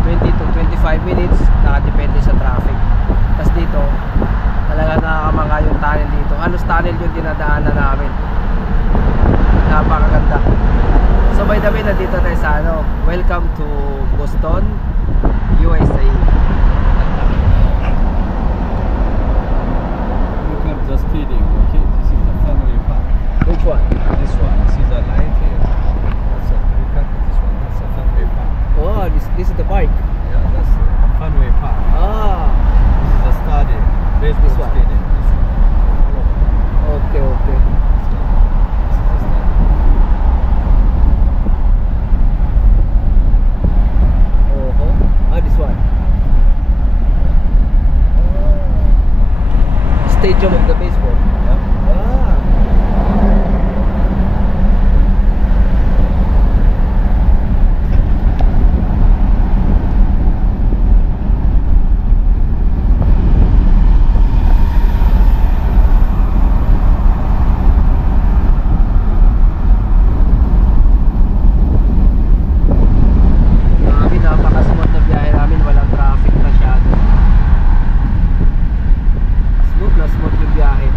20 to 25 minutes, nakadepende sa traffic. Tapos dito, talaga nakakamangha yung tunnel dito. Halos tunnel yung dinadaanan namin. Napakaganda. So by the way, nandito tayo sa ano, welcome to Boston, USA. Look at the stadium, okay? This is the Fenway Park. Which one? This one, see the light here? That's a, look at this one, that's a Fenway Park. Oh, this is the park. Yeah, that's the Fenway Park. Ah, This is the stadium, baseball This one. stadium. This one. okay, okay. This is the stadium. Oh, this one. Stadium of the baseball. Ah. Grabe, napaka-smooth na biyahe namin, walang traffic masyado. Smooth na smooth yung biyahe.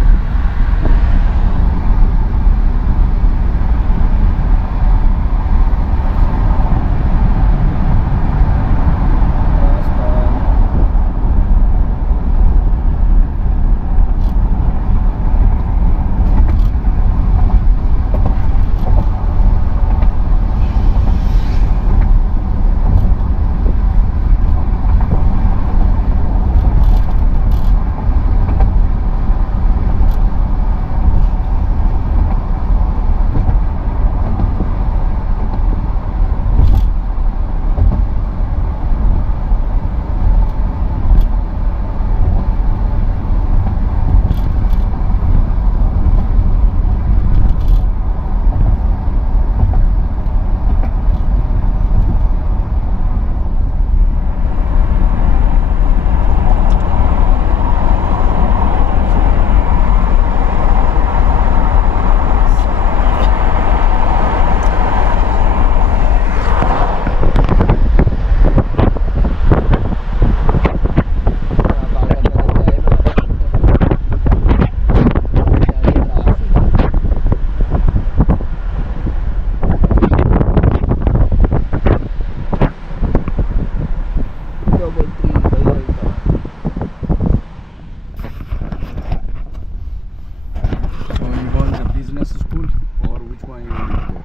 So you go in the business school or which one you want to go?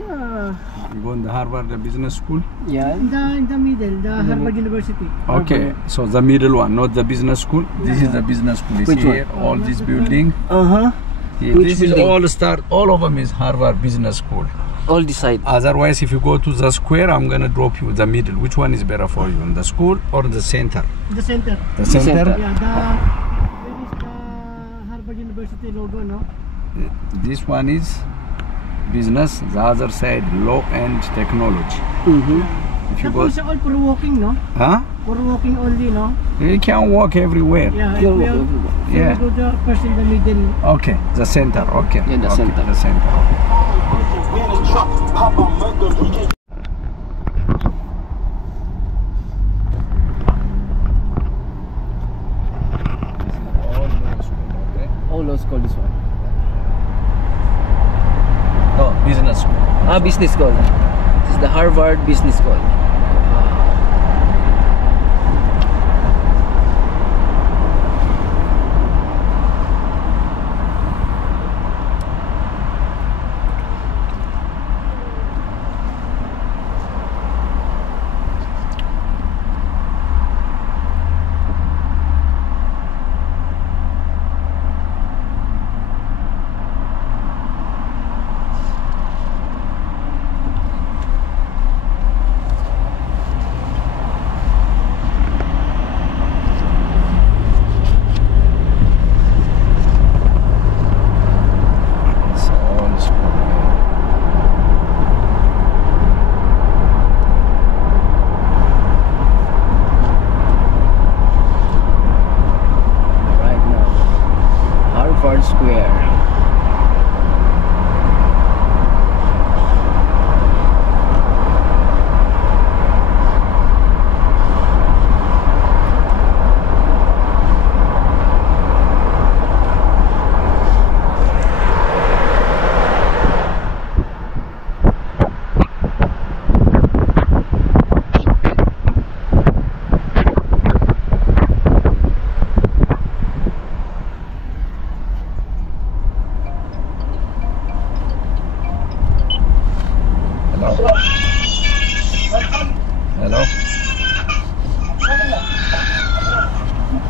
Yeah. You go in the Harvard Business School? Yan. In the middle, the Harvard University. Okay, so the middle one, not the business school. This is the business school. You Which see one? here, all this building. Uh-huh. Here, Which this building? is all of them is Harvard Business School. All this side. Otherwise, if you go to the square, I'm gonna drop you the middle. Which one is better for you, in the school or the center? The center. The center. center. Yeah, there is the Harvard University logo, no? This one is business. The other side, law and technology. Mm-hmm. If you That go, also all for walking, no? huh? For walking only, no? You can walk everywhere. Yeah, You'll we walk are- everywhere. so Yeah. we go the first in the middle. Okay, the center. Okay. Yeah, the okay, center. The center. All law school, this one. No, business school. Ah, business school. This is the Harvard Business School.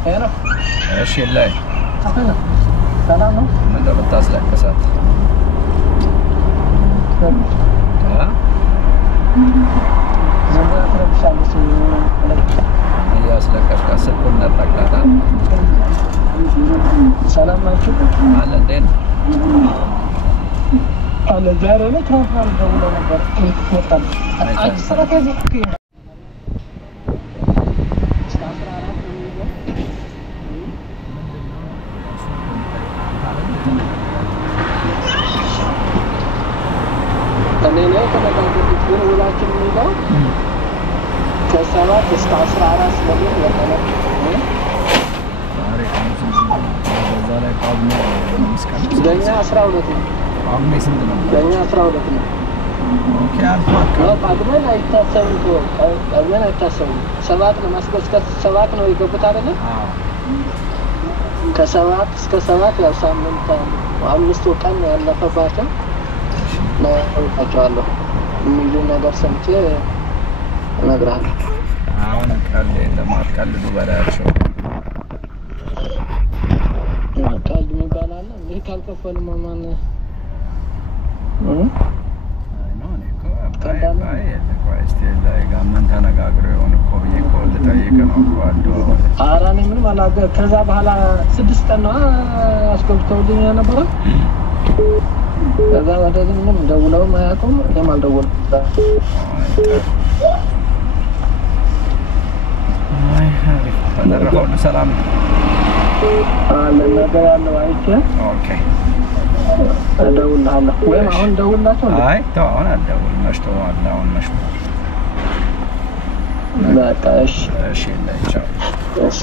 Pero, ايش يلاي okay na. Sana, no? من ده بتصلح كسات ها Nandun ako nagsabi sa هي اصلك كاسل كنا تاكلها Sana, Michael. على دين على جارة لا تروح على الدولة نقدر أكثر كذا kanina ko nagagawin wala kang nila kasama basta asra aras lagi wala na Danya asra ulit Danya asra ulit Pagman ay tasawin ko Pagman ay tasawin Sawak na mas gusto sawak na ikapatara na kasawak ya samin pa አምስት ቀን ያለፈባቸው ነው አውቃቸዋለሁ የሚሉ ነገር ሰምቼ እነግርሃለሁ አሁን ቀልድ የለም አትቀልዱ በላቸው ቀልድ የሚባል አለ እንዴ ካልከፈሉ ማን ኧረ እኔ ምንም አላውቅም ከዛ በኋላ 6 ቀን ነው አስገብተውልኝ የነበረ ከዛ ወደዚህ ምንም ደውለውም አያውቁም እኔም አልደወልኩም ተደረገው ሰላም አለ ነገር ያለው አይቼ ኦኬ እደውልልሃለሁ ወይም አሁን ደውልላቸው አይ ተው አሁን አልደውል መሽተዋል አሁን መሽቶ በቃ እሺ እሺ ቻው እሺ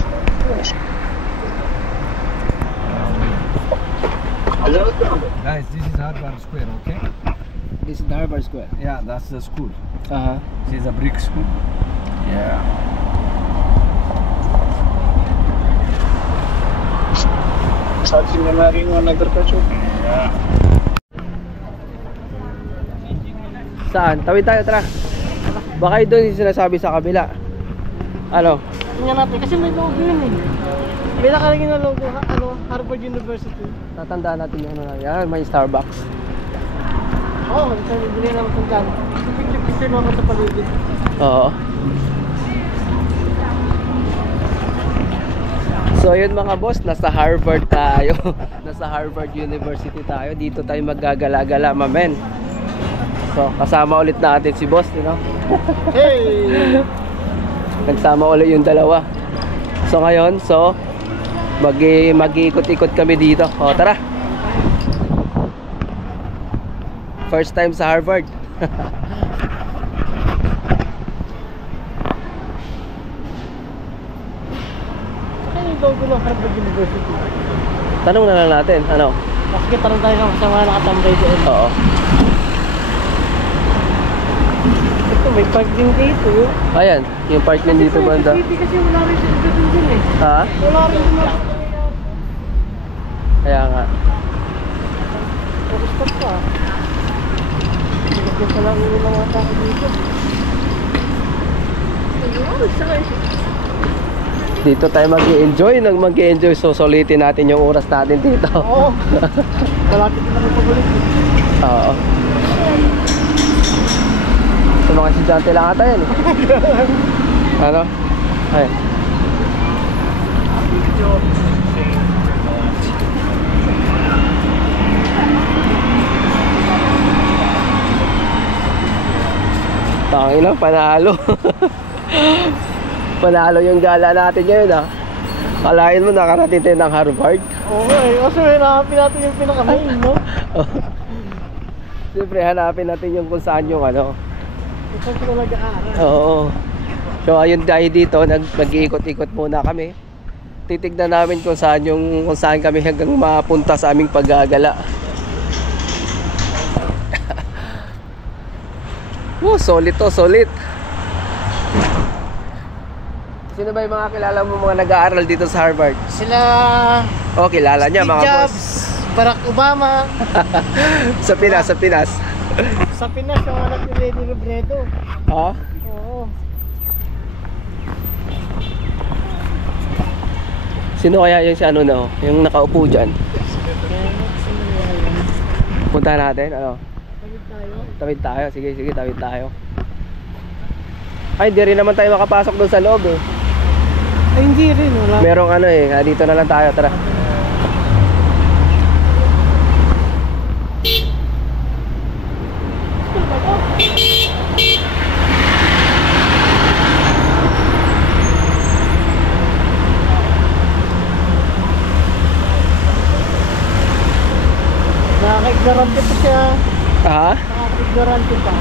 Guys, this is Harvard Square, okay? This is Harvard Square. Yeah, that's the school. This is a brick school. Yeah. Saksi menaring nagkarkacho. Yeah. Saan? Tawid tayo, tara. Baka doon yung sinasabi sa kabila. Ano? Tingnan natin kasi may logo yun eh. May nakalagay na logo, Harvard University. Tatandaan natin yung ano na yan, may Starbucks. Oo, hindi naman kung kano. Picture naman sa paligid. Oo. So yun mga boss, nasa Harvard tayo. Nasa Harvard University tayo. Dito tayo maggagala-gala, mamen. So kasama ulit natin si boss, you know? Hey! Nagsama ulit yung dalawa. So ngayon, mag-iikot-ikot kami dito. O tara. First time sa Harvard. Ano yung logo ng Harvard University? Tanong na lang natin, ano? Bakit parang tayo sa mga nakatambay doon? Oo. Ito, may park din dito. Ayan, yung park din dito banda. Kasi wala rin siya dun eh. Ha? Wala rin siya. Kaya nga. Pag-stop pa. Hindi lang yung mga tao dito. Dito tayo mag-i-enjoy. Nang mag-i-enjoy, so sulitin natin yung oras natin dito. Oo. Malapit na lang pabalik. Oo. Sa mga estudyante lang ata yan eh. Ano? Ay. Tangina, panalo. Panalo yung gala natin ngayon ha. Kalahin mo nakarating tayo ng Harvard. Oo eh, kasi hanapin natin yung pinaka-main, no? Siyempre hanapin natin yung kung saan yung ano. Saan sila nag-aaral? Oo. So ayun dahil dito nag-iikot-ikot muna kami. Titignan namin kung saan kami hanggang mapunta sa aming paggagala. Oh, solid to, solid. Sino ba yung mga kilala mo mga nag-aaral dito sa Harvard? Sila... Oh, kilala niya mga Steve boss. Jobs, Barack Obama. Sa Pinas, sa Pinas. Sa Pinas, yung anak ni Lenny Robredo. Ha? Oo. Sino kaya yung si ano na, yung nakaupo dyan? Punta natin, ano? Tawid tayo. Tawid tayo, sige, sige, tawid tayo. Ay, di rin naman tayo makapasok doon sa loob eh. Ay, hindi rin, wala. Merong ano eh, dito na lang tayo, tara. Nakaka-ignorante pa siya. Ha? Nakaka-ignorante pa.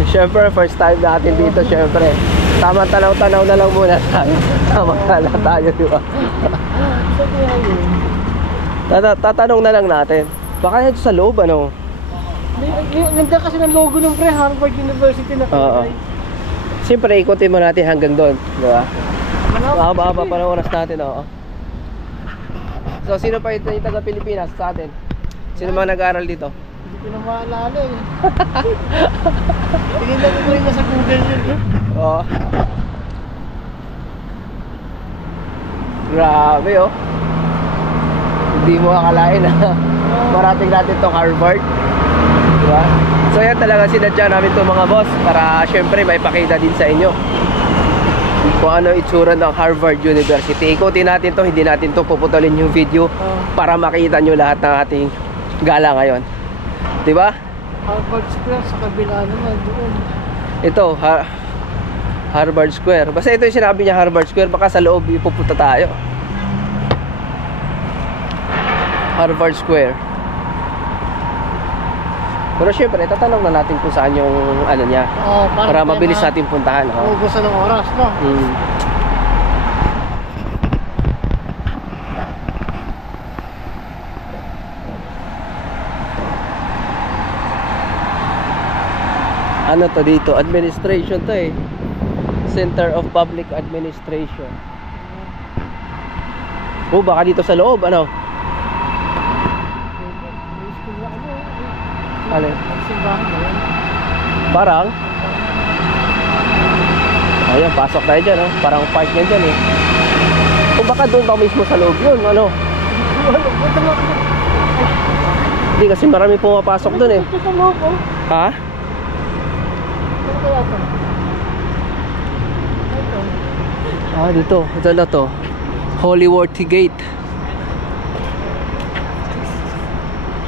Eh, syempre, first time natin dito, syempre. Tama tanaw-tanaw na lang muna tayo. Tama na tayo, di ba? Isa kaya yun. Tatanong na lang natin. Baka ito sa loob, ano? Ganda kasi ng logo ng pre, Harvard University na Oo. kulay. Siyempre, ikutin mo natin hanggang doon, di ba? Ano? Mahaba pa ng oras natin, oo. So, sino pa yung taga Pilipinas sa atin? Sino mga nag-aaral dito? Hindi ko na maalala eh. Tingin lang ko rin nasa Google yun eh. Oo. Grabe, oh. Hindi mo akalain, ha? Marating natin tong Harvard. Diba? So, yan talaga sinadya namin itong mga boss para syempre may pakita din sa inyo kung ano itsura ng Harvard University. Ikutin natin to, hindi natin to puputulin yung video para makita nyo lahat ng ating gala ngayon. Diba? Harvard Square sa kabila naman doon. Ito, Harvard Square. Basta ito yung sinabi niya, Harvard Square. Baka sa loob ipupunta tayo. Harvard Square. Pero syempre, tatanong na natin kung saan yung ano niya. Para mabilis natin puntahan. Maubusan ng oras, no? Ano to dito? Administration to eh. Center of Public Administration. Oh, baka dito sa loob, ano? Alin? Simbahan ba yan? Parang? Ayan, pasok tayo dyan, oh. Parang park yan dyan eh. O baka doon pa mismo sa loob yun, ano? Hindi kasi marami pumapasok doon eh. Ito sa loob, oh. Ha? Ano kaya ito? Ito. Ah, dito. Ito na to. Holy Worthy Gate.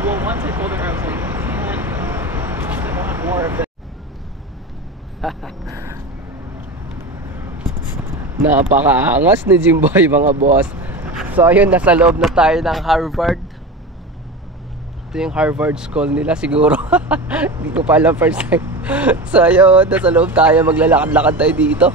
Well, once I told her, I was like, more of it. Napakaangas ni Jimboy, mga boss. So ayun, nasa loob na tayo ng Harvard. Ito yung Harvard School nila siguro. Hindi ko pa alam first time. So ayun, nasa loob tayo, maglalakad-lakad tayo dito.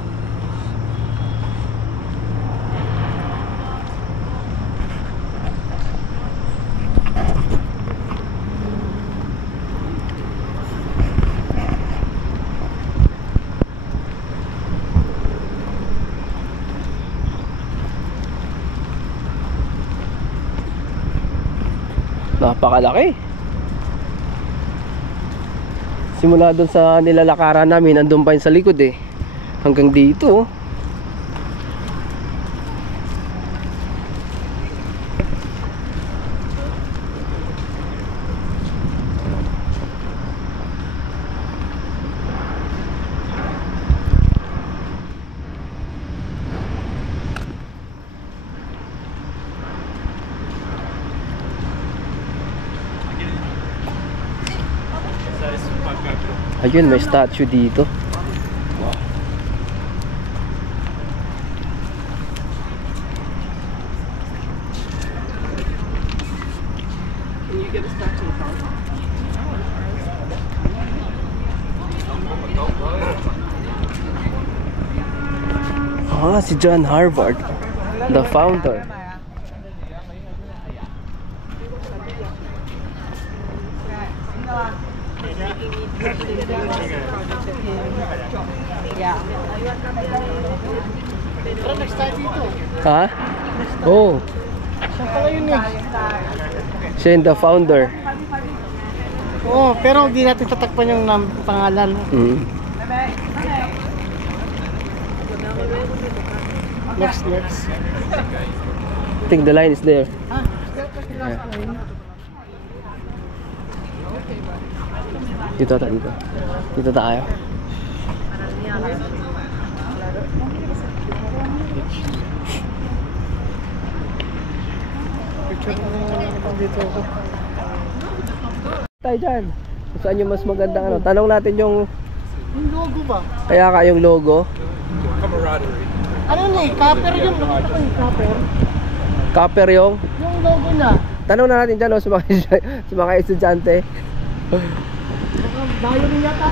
Napakalaki. Simula doon sa nilalakaran namin, andun pa yun sa likod eh. Hanggang dito. Ayun, may statue dito. Can you get a statue of Harvard? Ah, si John Harvard, the founder. Tara, next tayo dito. Ha? Oh, Siya pala yun eh. siya yung the founder. Oo, pero hindi natin tatakpan yung pangalan. Next. I think the line is there. Ah, last line. Dito tayo. Picture ko na dito ako. Tayo dyan. Kung saan yung mas magandang ano. Tanong natin yung Yung logo ba? kaya ka yung logo. Ano na eh, copper yun. Nakita ko yung copper. Copper yung. Yung logo niya. Tanong na natin dyan sa mga estudyante. Dayo rin yata.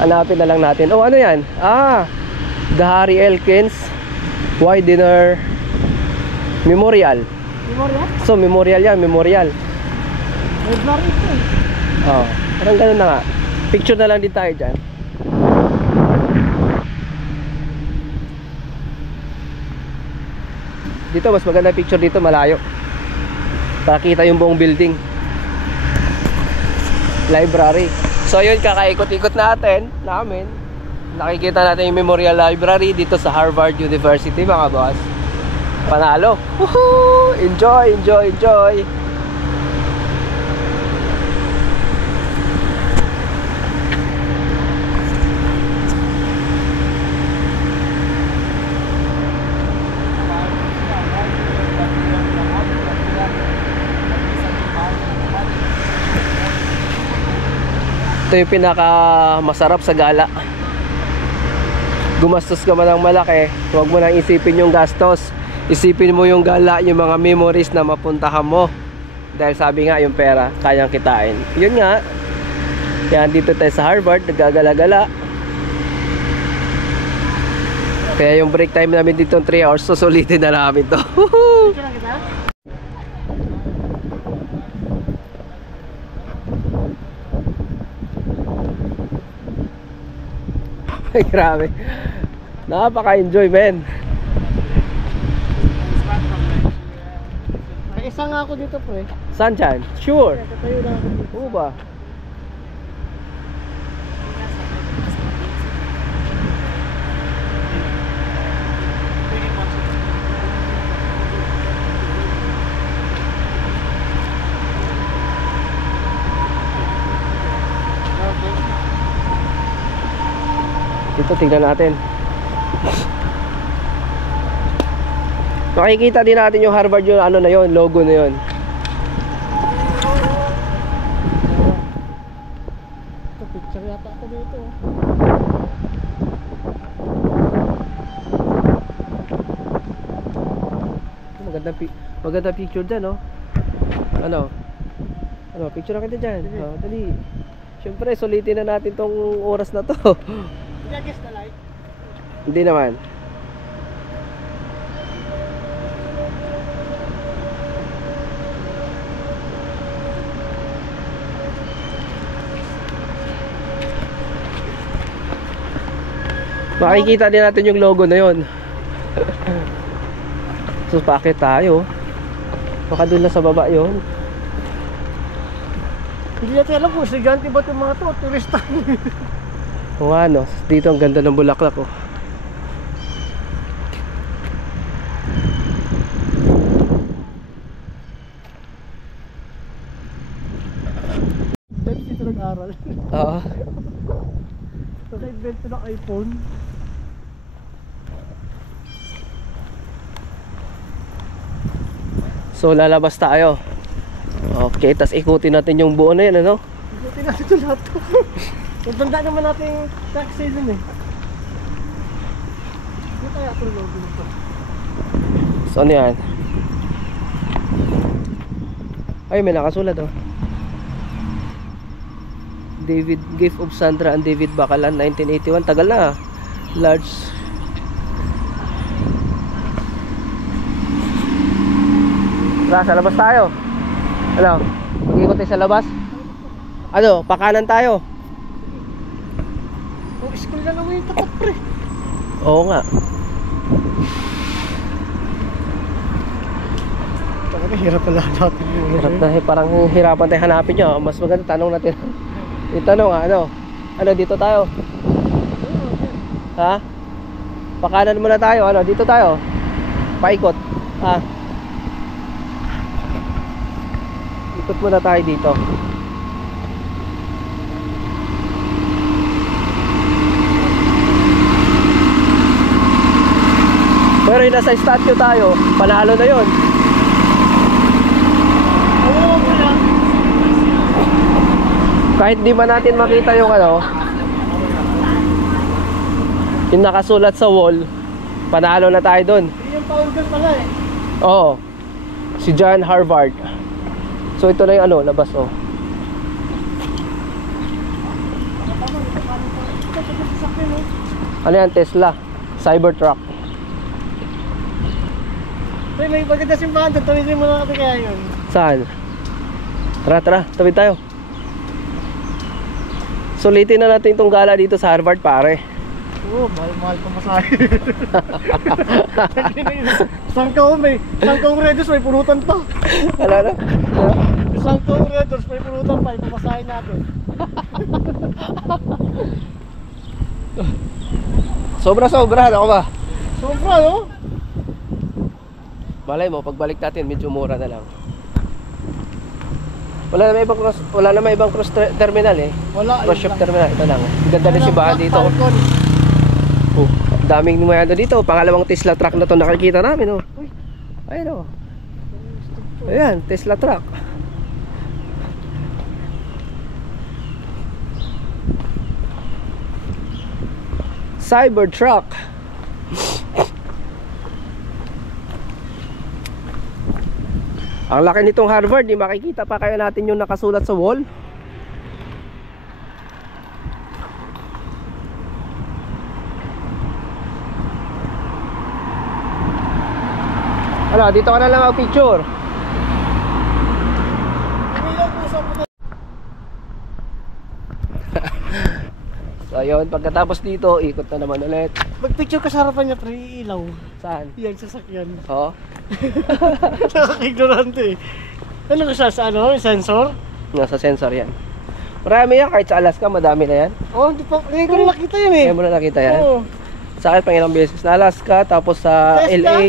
Hanapin na lang natin. Oh, ano yan? The Harry Elkins Widener Memorial. Memorial? So, memorial yan, memorial. Library ito eh. Oh, parang ganun na nga. Picture na lang din tayo dyan. Dito, mas maganda picture dito, malayo. Para kita yung buong building. Library. So yun, kakaikot-ikot namin. Nakikita natin yung Memorial Library dito sa Harvard University, mga boss. Panalo. Woohoo! Enjoy. Ito yung pinaka masarap sa gala. Gumastos ka man ng malaki, huwag mo nang isipin yung gastos. Isipin mo yung gala, yung mga memories na mapuntahan mo. Dahil sabi nga, yung pera kayang kitain. Yun nga. Kaya dito tayo sa Harvard, nagagala-gala. Kaya yung break time namin dito 3 hours, susulitin na namin to. Picture lang kita. Grabe. Napaka-enjoy, men. May isa nga ako dito, pre. Saan dyan? Sure. Tatayo lang ako dito. Oo ba? Dito, tingnan natin. Makikita din natin yung Harvard, yung ano na yun, logo na yun. Ito, picture yata ako dito. Maganda picture dyan, no? Ano, picture na kita dyan. Oh, dali. Siyempre, sulitin na natin tong oras na to. Hindi, guess na light. Hindi naman. Makikita din natin yung logo na yun. So, paakit tayo. Baka doon na sa baba yun. Hindi natin alam kung estudyante ba itong mga to, turista. O ano, dito ang ganda ng bulaklak, oh. Dahil dito nag-aral. Oo. Naka-invento ng iPhone. So, lalabas tayo. Okay, tas ikutin natin yung buo na yan, ano? Ikutin natin ito lahat. Magtanda naman natin yung tax season eh. Ano kaya ito logo nito? So, ano yan? Ay, may nakasulat, oh. David, Gift of Sandra and David Bacalan, 1981. Tagal na. Large. Tara, sa labas tayo. Ano? Mag-ikot tayo sa labas? Ano? Pakanan tayo. Oh, school na naman yung tapat, pre. Oo nga. Talaga hirap pala natin. Hirap na, parang hirapan tayo hanapin nyo. Mas maganda tanong natin. Itanong ano? Ano, dito tayo? Ha? Pakanan muna tayo. Ano? Dito tayo. Paikot. Ha? Ikot muna tayo dito. Pero yung nasa statue tayo, panalo na yun. Oo, wala. Kahit di man natin makita yung ano, yung nakasulat sa wall, panalo na tayo dun. Yun yung founder pala eh. Oo. Si John Harvard. So ito na yung ano, labas oh. Ano yan? Tesla Cybertruck. Uy, may maganda simbahan doon. Tuloy mo na natin kaya yun. Saan? Tara, tara, tawid tayo. Sulitin na natin itong gala dito sa Harvard, pare. Oo, mahal pa masahe. Sangkaw Redus, may punutan pa. Wala na? Sangkaw Redus, may punutan pa. Ipamasahin natin. Sobra-sobra, ako ba? Sobra, no? Malay mo, pagbalik natin, medyo mura na lang. Wala naman ibang cross terminal eh. Wala. Cross shop terminal, ito lang. Ang ganda rin si Bahan dito. Oh, daming numayado dito. Pangalawang Tesla truck na to nakikita namin oh. Ayun oh. Ayan, Tesla truck. Cybertruck. Ang laki nitong Harvard, di makikita pa kaya natin yung nakasulat sa wall. Ano, dito ka na lang mag-picture. So ayun, pagkatapos dito, ikot na naman ulit. Mag-picture ka sa harapan niya, pre, ilaw. Saan? Yan, sasakyan. Oo. Nakaka-ignorante eh. Ano ka siya sa ano, sensor? Nasa sensor yan. Marami yan, kahit sa Alaska, madami na yan. Oh, hindi pa, ngayon ko na nakita yan eh. Kaya mo na nakita yan. Oo. Sa akin, pang ilang beses na Alaska, tapos sa Tesla?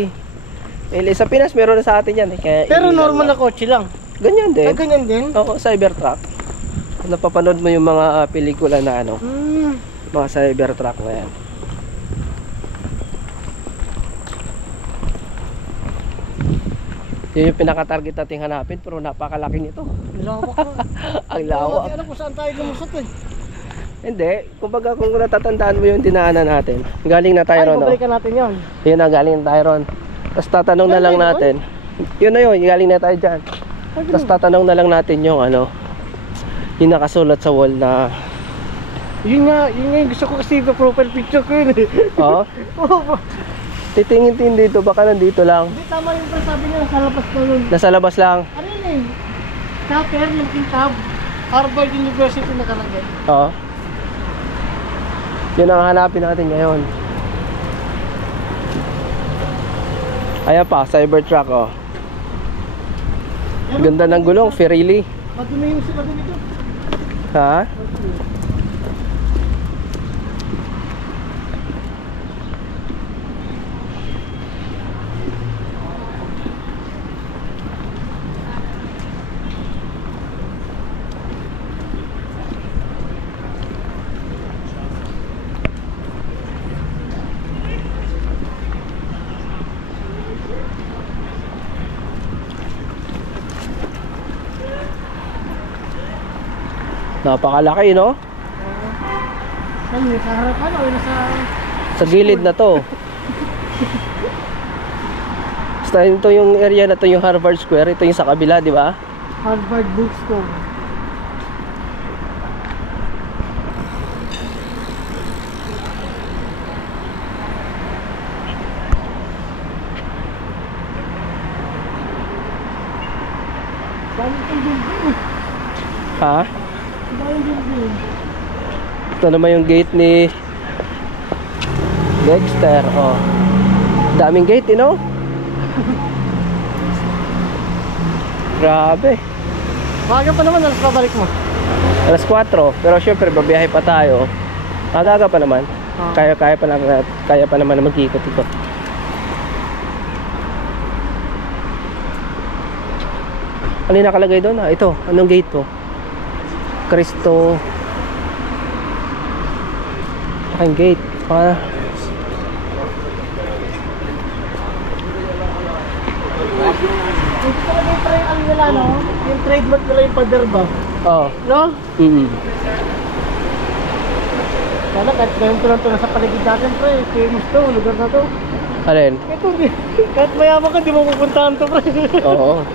LA sa Pinas, meron na sa atin yan. Kaya Pero illegal normal na. na kotse lang. Ganyan din. Ah, ganyan din? Oo, Cybertruck. Napapanood mo yung mga pelikula na ano, mga Cybertruck na yan. Yun yung pinaka-target nating hanapin, pero napakalaki nito. Lawak ka. Ang lawak. Hindi alam kung saan tayo lumusot eh. Hindi, kumbaga kung natatandaan mo yung dinaanan natin, galing na tayo Ay, ron. babalikan natin yun. Yun na, galing na tayo ron. Tapos tatanong na lang natin. Yun na yun, galing na tayo dyan. Tapos tatanong na lang natin yung ano, yung nakasulat sa wall na Yun nga yung gusto ko kasi yung profile picture ko yun eh. oh, Oo. titingin-tingin dito, baka nandito lang. Hindi tama yung sabi niya, nasa labas na nun. Nasa labas lang. Ano yun eh? Capper, yung kintab. Harvard University nakalagay. Oo. Yun ang hanapin natin ngayon. Ayan pa, Cybertruck oh. Ganda ng gulong, Pirelli. Madumi yung sila dito. Ha? Napakalaki no? Ano yun, sa harapan o nasa... Sa gilid na to. Basta ito yung area na to, yung Harvard Square. Ito yung sa kabila, di ba? Harvard Bookstore. Dami itong building. Ha? Dami building. Ito naman yung gate ni Dexter. Oh. Daming gate, you know? Grabe. Maaga pa naman, alas pabalik mo. Alas 4. Pero syempre, babiyahe pa tayo. Agaga pa naman. Kaya pa naman na mag-ikot-ikot. Ano yung nakalagay doon? Ito, anong gate to? Cristo. Aking gate. Ito talaga yung ano nila, no? Yung trademark nila yung pader ba? Oh. No? Sana kahit ganito lang ito nasa paligid natin, pre. Famous to, lugar na to. Alin? Ito, kahit mayaman ka, di mo pupuntahan to, pre. Oo.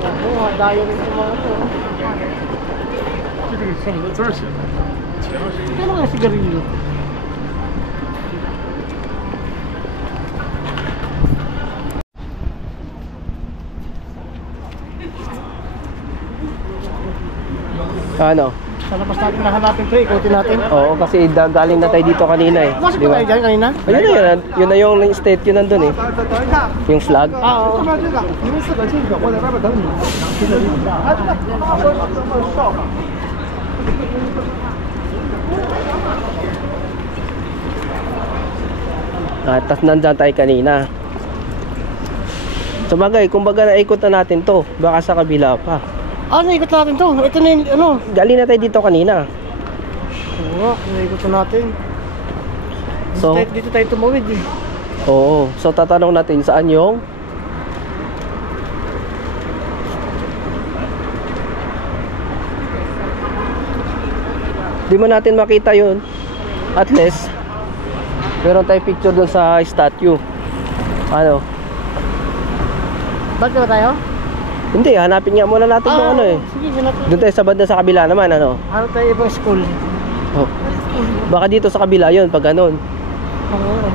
Ako, dayo rin sa mga to. Kaya mga sigarilyo. Ano? Sa labas natin nahanapin, pre. Ikutin natin. Oo, kasi galing na tayo dito kanina eh. Masok Di ba ba? tayo dyan kanina? Ayun na yun. Yun na yung state yun nandun eh. Yung flag. Oo. Tapos nandyan tayo kanina. So bagay, kumbaga naikot na natin to. Baka sa kabila pa. Naikot natin to. Ito na yung, ano. Galing na tayo dito kanina. Oo, naikot na natin. So, Dito tayo tumawid eh. oo. So tatanong natin saan yung di mo natin makita yun. At least meron tayong picture dun sa statue. Ano? Ba't ba tayo? Hindi, hanapin nga muna natin yung ano eh. Sige, hanapin. Doon tayo sa banda sa kabila naman, ano? Ano tayo ibang school? Oh. Baka dito sa kabila yun, pag ganun. Oo.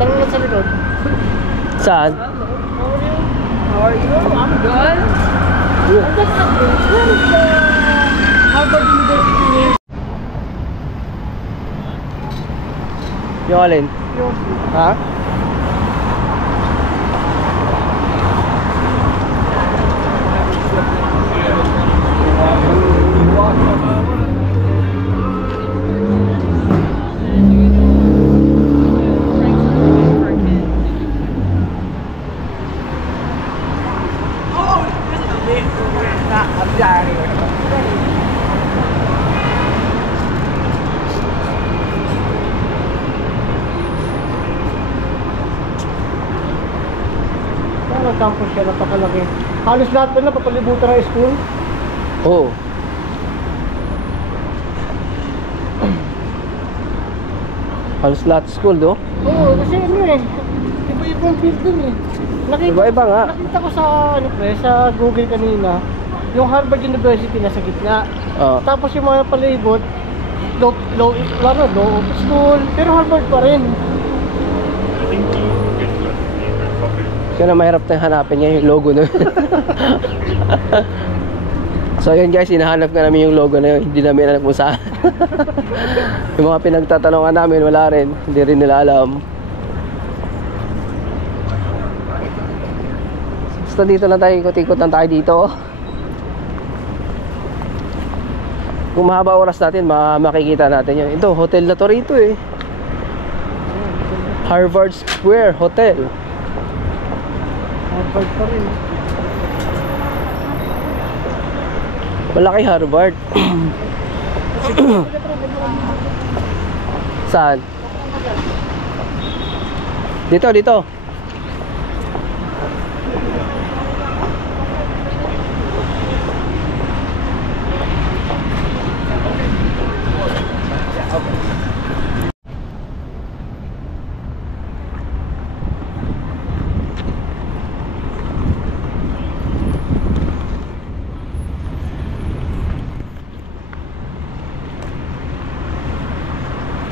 Tanong lang sa likod. Saan? How are you? I'm good. Harvard University. Yung alin? Ha? Ang campus siya, napakalaki. Halos lahat pa na papalibutan ng school. Oo. Halos lahat school, do? Oo, kasi ano eh. Iba-ibang field dun eh. Iba-iba nga. Nakita ko sa, ano pre, sa Google kanina, yung Harvard University nasa gitna. Oo. Tapos yung mga palibot, low school, pero Harvard pa rin. Kaya na mahirap tayong hanapin niya yung logo na yun. So yun guys, hinahanap nga namin yung logo na yun. Hindi namin alam kung saan. Yung mga pinagtatanungan namin, wala rin. Hindi rin nila alam. Basta dito lang tayo, ikot-ikot lang tayo dito. Kung mahaba oras natin, makikita natin yun. Ito, hotel na to rito eh. Harvard Square Hotel. Harvard pa rin. Malaki Harvard. Saan? Dito.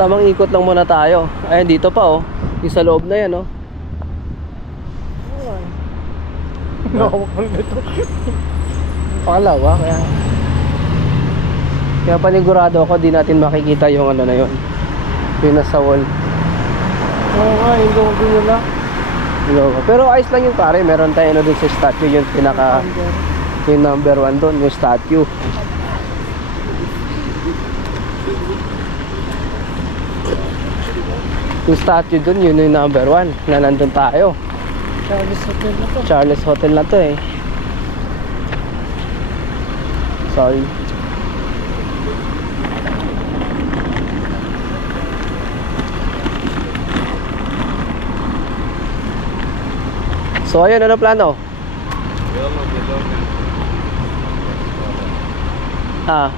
Tamang ikot lang muna tayo. Ayun, dito pa oh. Yung sa loob na yan oh. Lawak pa rin ito. Pakalawa. Kaya panigurado ako, di natin makikita yung ano na yun. Yung nasa wall. Oo nga, yung logo nila. Pero ayos lang yung pare. Meron tayo ano dun sa statue, yung pinaka Yung number 1 doon, yung statue. Yung statue doon, yun yung number 1 na nandun tayo. Charles Hotel na to. Charles Hotel na to eh. Sorry. So ayun, ano plano?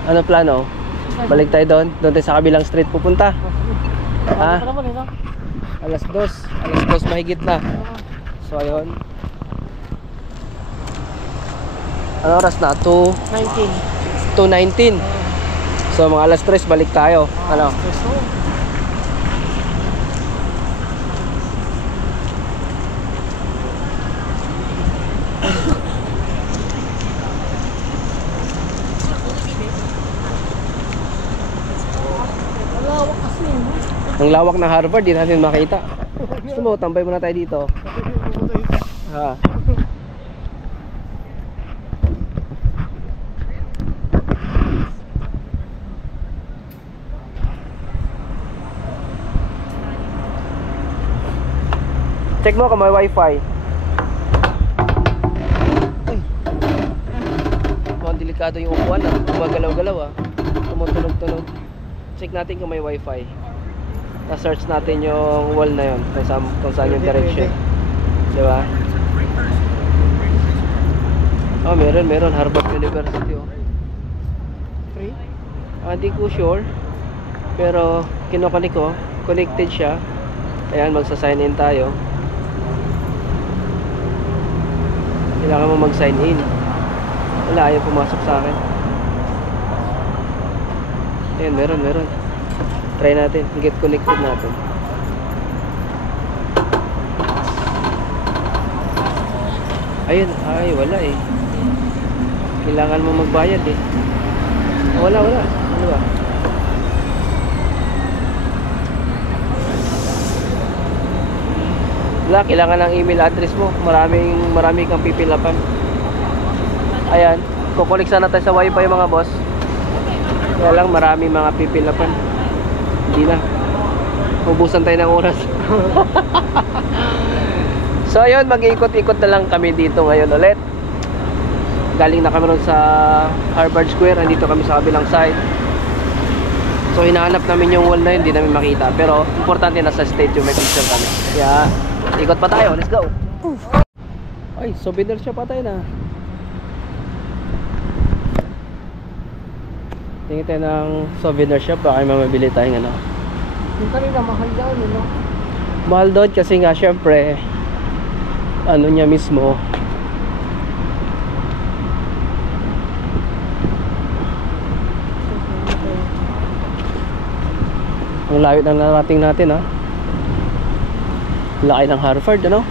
Ano plano? Balik tayo doon? Doon tayo sa kabilang street pupunta? Ah? Ano naman eh, no? Alas 2 mahigit na. So ayun. Ano oras na? 19. 2:19. So mga alas 3 balik tayo. Ano? Peso. Malawak kasi, no? Ang lawak ng Harvard, di natin makita. Gusto mo, tambay muna tayo dito. Ha. Check mo kung may wifi. Uy. Mukhang delikado yung upuan ah. Gumagalaw-galaw ah. Tumutunog-tunog. Check natin kung may wifi. Na-search natin yung wall na yun. Kung saan yung direction. Diba? Oh, meron. Harvard University oh. Free? Hindi ko sure. Pero kinokonek ko. Connected siya. Ayan, magsa-sign in tayo. Kailangan mo mag-sign in. Wala, ayaw pumasok sa akin. Ayan, meron. Try natin. Get connected natin. Ayun, wala eh. Kailangan mo magbayad eh. Wala. Ano ba? Wala, kailangan ng email address mo. Marami kang pipilapan. Ayan, kukulik sana tayo sa wifi mga boss. Kaya lang marami mga pipilapan. Hindi na. Ubusan tayo ng oras. So ayun, mag-iikot-ikot na lang kami dito ngayon ulit. Galing na kami ron sa Harvard Square. Andito kami sa kabilang side. So hinahanap namin yung wall na yun, hindi namin makita. Pero importante na sa stage yung may picture kami. Kaya ikot pa tayo, let's go. Ay, souvenir shop pa tayo na. Tingin tayo ng souvenir shop, baka may mabili tayong ano. Yung kanina, mahal daw, no? Mahal doon kasi nga syempre ano niya mismo. Ang layo ng narating natin ha. Laki ng Harvard, ano?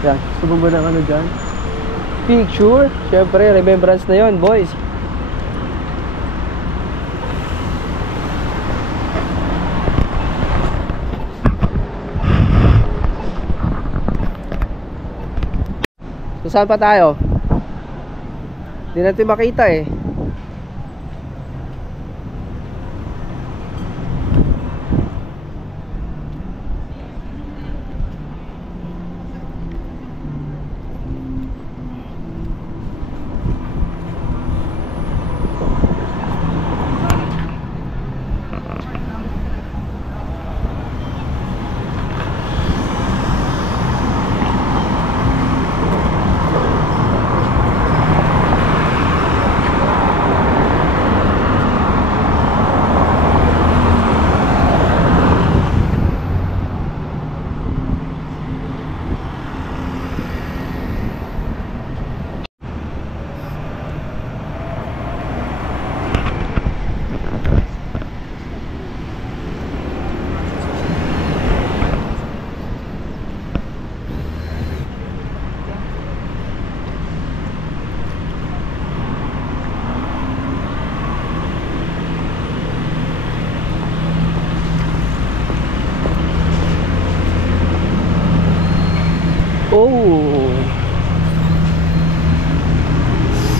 Yan, gusto mo ba ng ano dyan? Picture? Siyempre, remembrance na yon, boys. So, saan pa tayo? Hindi natin makita eh.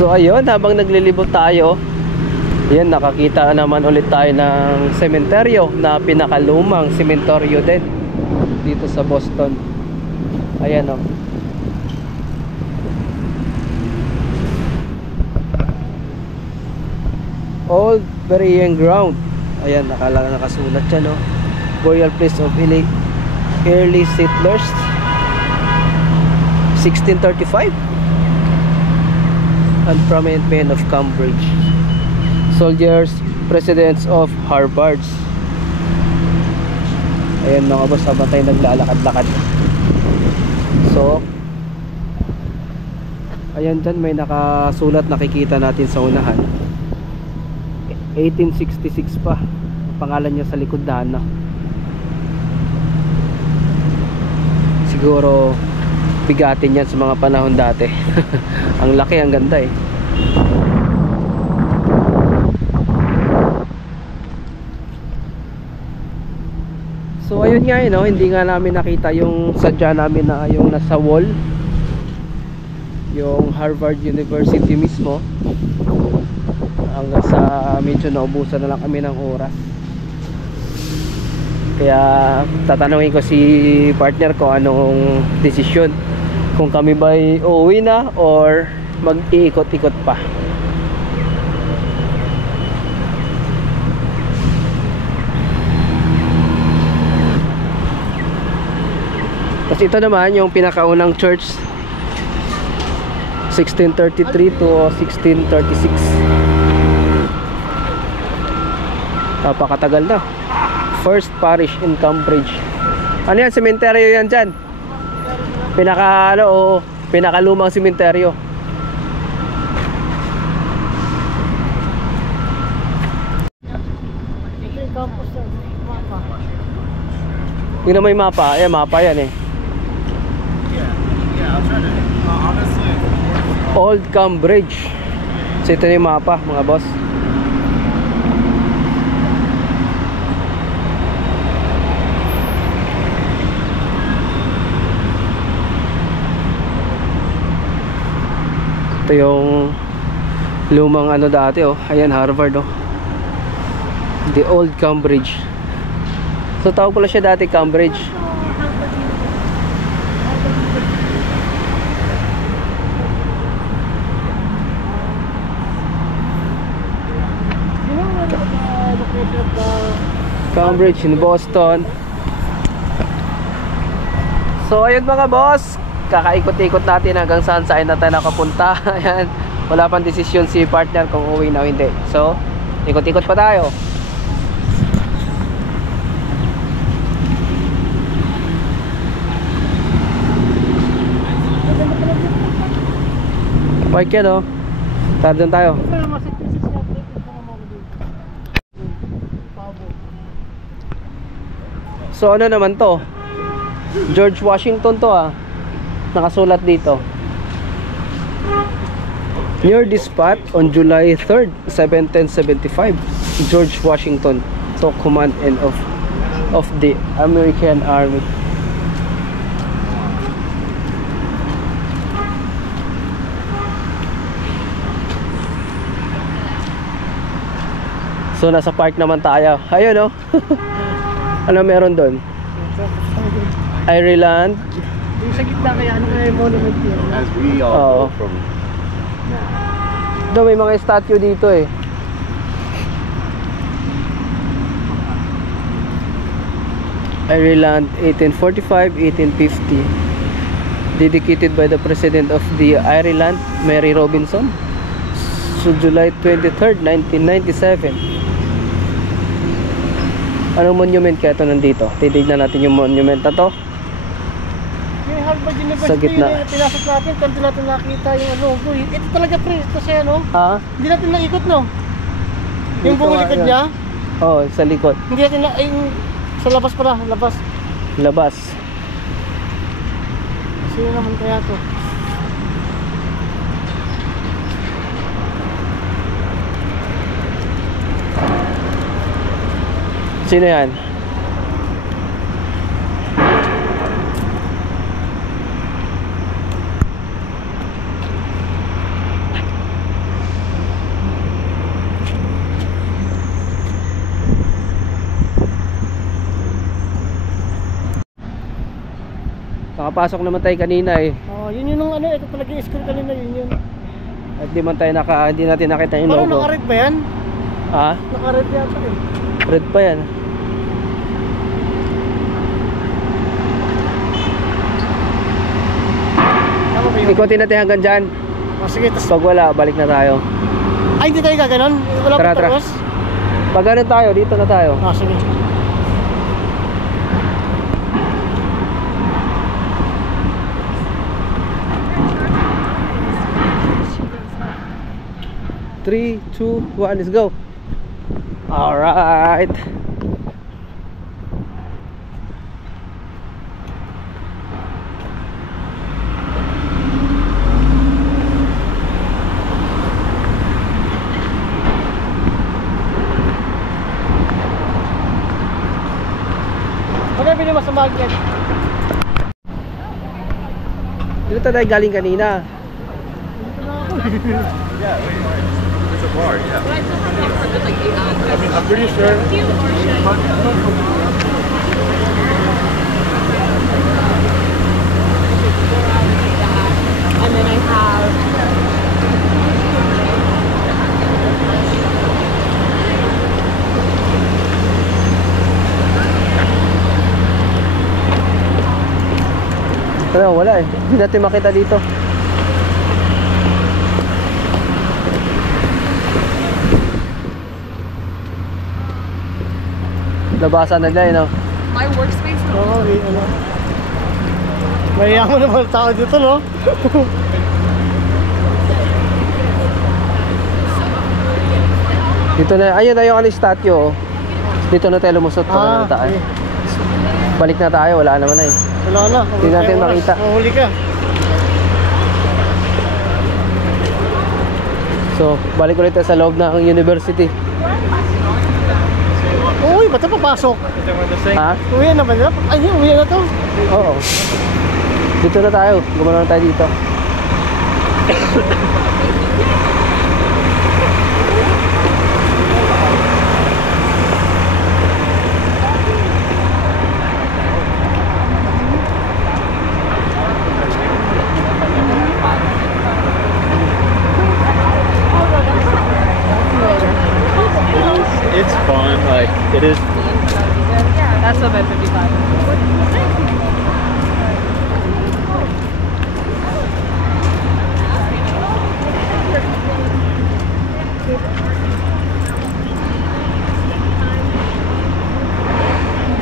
So ayun, habang naglilibot tayo, yan, nakakita naman ulit tayo ng sementeryo na pinakalumang sementeryo din dito sa Boston. Ayan o. Old Burying Ground. Ayan, nakasulat dyan o. Burial place of early settlers 1635 and prominent men of Cambridge, soldiers, presidents of Harvard. Ayan mga boss, habang tayo naglalakad-lakad. So ayan dyan, may nakasulat, nakikita natin sa unahan 1866 pa ang pangalan niya sa likod na ano. Siguro bigatin yan sa mga panahon dati. Ang laki, ang ganda eh. So ayun nga no, hindi nga namin nakita yung sadya namin na yung nasa wall, yung Harvard University mismo. Hanggang sa medyo naubusan na lang kami ng oras. Kaya tatanungin ko si partner ko anong desisyon, kung kami ba'y uuwi na or mag-iikot-ikot pa. Kasi ito naman yung pinakaunang church, 1633 to 1636. Napakatagal na. First parish in Cambridge. Ano yan? Sementeryo yan dyan? Pinakalumang sementeryo. Ito yung campus na mapa. Tingnan mo yung mapa. Ayan, mapa yan eh. Old Cambridge. So ito na yung mapa mga boss. Ito yung lumang ano dati oh. Ayan, Harvard oh. The Old Cambridge. So tawag pala siya dati Cambridge. Cambridge in Boston. So ayun mga boss, kakaikot-ikot natin hanggang saan na tayo nakapunta. Ayan, wala pang desisyon si partner kung uwi na o hindi. So ikot-ikot pa tayo. Park yan oh. Tara doon tayo. So ano naman to? George Washington to ah. Nakasulat dito. Near this spot on July 3rd, 1775, George Washington took command of the American Army. So nasa park naman tayo. Ayun oh. Ano meron doon? Ireland. Yung sa gitna kaya ano kaya yung monument yun? As we all go from Doon may mga statue dito eh. Ireland 1845-1850. Dedicated by the President of the Ireland, Mary Robinson. So July 23rd, 1997. Anong monument kaya ito nandito? Titignan natin yung monument na to. Yung Harvard University Sa gitna. yun, pinasok natin, kandi natin nakita yung logo. Ito talaga pre, ito siya no? Ha? Hindi natin naikot no? Yung Dito buong nga likod yun. niya, Oo, sa likod. hindi natin na, yung sa labas pala, labas. Labas. Sino naman kaya to? Sino yan? Nakapasok naman tayo kanina eh. Oh, yun yung ano, ito talaga yung school kanina, yun. At di man tayo hindi natin nakita yung Parang logo. naka-red ba yan? Ha? Naka-red yata eh. Red pa yan. Tama ba yun? Ikotin natin hanggang dyan. Oh, sige, tas... Pag wala, balik na tayo. Ay, hindi tayo gaganon? Wala Tara, pa tara. tapos? Pag ganun tayo, dito na tayo. Ah, sige. Three, two, one, let's go. Alright. Ano bili mo sa market? Dito tayo galing kanina. I'm pretty sure. And then I have Pero wala eh. Hindi natin makita dito. Labasan na dyan, no? my workspace. Oo, okay, ano. Mayayaman naman ang tao dito, no? Dito na, ayun na yung statue, oh. Dito na tayo lumusot pa ng taas. okay. Balik na tayo, wala naman na eh. Wala na. Hindi natin makita. Mahuli ka. So, balik ulit tayo sa loob ng university. Uy, ba't na papasok? Ha? Uwi na ba nila? Ay, uwi na to. Oo. Dito na tayo, gumana na tayo dito. It's fun. Like it is. That's what my 55.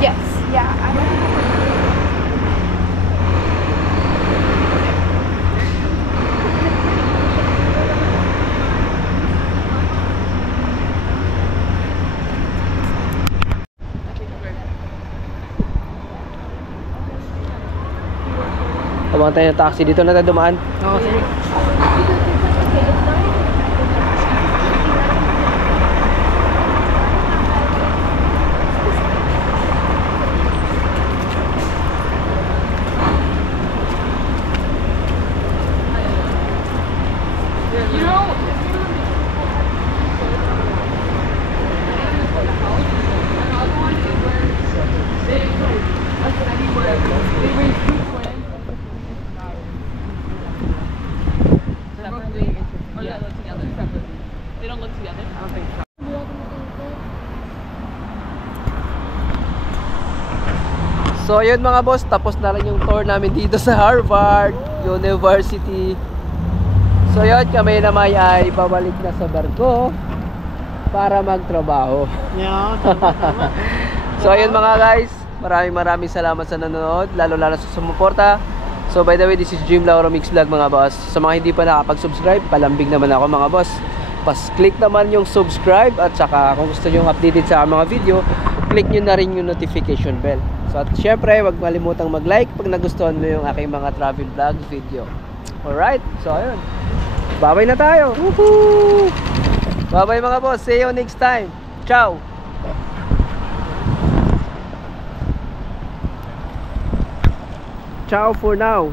Yes, yeah. I don't Tabang tayo ng taxi, dito na tayo dumaan. Oo, sige. You know, oh yeah, look together. They don't look together. I don't think so. So ayun mga boss, tapos na lang yung tour namin dito sa Harvard University. So yun, kami naman ay babalik na sa barko para magtrabaho. Yeah, tama, tama. So ayun mga guys, maraming salamat sa nanonood, lalo sa sumuporta. So by the way, this is Jim Lauro Mix Vlog mga boss. Sa mga hindi pa nakapag-subscribe, palambing naman ako mga boss. Click naman yung subscribe at saka kung gusto nyo updated sa mga video, click nyo na rin yung notification bell. So at syempre, huwag malimutang mag-like pag nagustuhan mo yung aking mga travel vlog video. Alright, so ayun. Babay na tayo. Woohoo! Babay mga boss, see you next time. Ciao! Ciao for now.